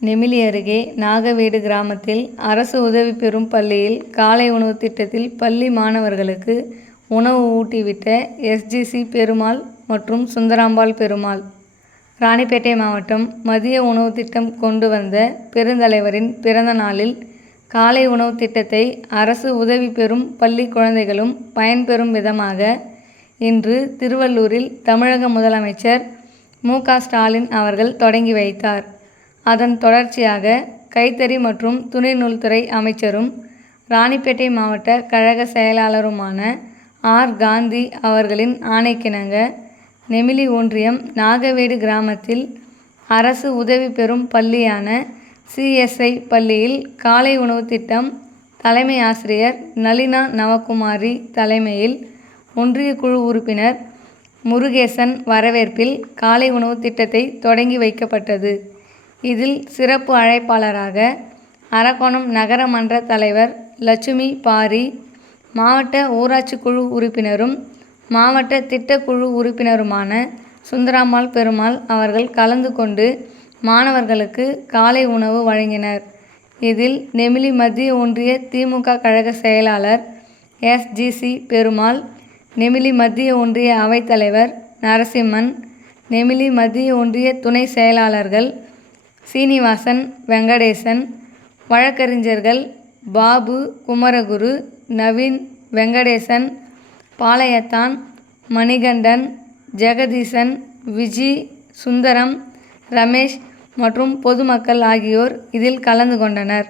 நெமிலி அருகே நாகவேடு கிராமத்தில் அரசு உதவி பெறும் பள்ளியில் காலை உணவு திட்டத்தில் பள்ளி மாணவர்களுக்கு உணவு ஊட்டிவிட்ட எஸ்ஜிசி பெருமாள் மற்றும் சுந்தராம்பாள் பெருமாள். ராணிப்பேட்டை மாவட்டம் மதிய உணவு திட்டம் கொண்டு வந்த பெருந்தலைவரின் பிறந்த நாளில் காலை உணவு திட்டத்தை அரசு உதவி பெறும் பள்ளி குழந்தைகளும் பயன்பெறும் விதமாக இன்று திருவள்ளூரில் தமிழக முதலமைச்சர் மு.க. ஸ்டாலின் அவர்கள் தொடங்கி வைத்தார். அதன் தொடர்ச்சியாக கைத்தறி மற்றும் துணிநூல்துறை அமைச்சரும் ராணிப்பேட்டை மாவட்ட கழக செயலாளருமான ஆர். காந்தி அவர்களின் ஆணைக்கிணங்க நெமிலி ஒன்றியம் நாகவேடு கிராமத்தில் அரசு உதவி பெறும் பள்ளியான சி.எஸ்.ஐ. பள்ளியில் காலை உணவு திட்டம் தலைமை ஆசிரியர் நளினா நவகுமாரி தலைமையில் ஒன்றிய குழு உறுப்பினர் முருகேசன் வரவேற்பில் காலை உணவு திட்டத்தை தொடங்கி வைக்கப்பட்டது. இதில் சிறப்பு அழைப்பாளராக அரக்கோணம் நகர மன்ற தலைவர் லட்சுமி பாரி, மாவட்ட ஊராட்சி குழு உறுப்பினரும் மாவட்ட திட்டக்குழு உறுப்பினருமான சுந்தராம்பாள் பெருமாள் அவர்கள் கலந்து கொண்டு மாணவர்களுக்கு காலை உணவு வழங்கினர். இதில் நெமிலி மத்திய ஒன்றிய தி.மு.க. கழக செயலாளர் எஸ்.ஜி.சி. பெருமாள், நெமிலி மத்திய ஒன்றிய அவைத்தலைவர் நரசிம்மன், நெமிலி மத்திய ஒன்றிய துணை செயலாளர்கள் சீனிவாசன், வெங்கடேசன், வழக்கறிஞர்கள் பாபு, குமரகுரு, நவீன், வெங்கடேசன், பாளையத்தான், மணிகண்டன், ஜெகதீசன், விஜி, சுந்தரம், ரமேஷ் மற்றும் பொதுமக்கள் ஆகியோர் இதில் கலந்து கொண்டனர்.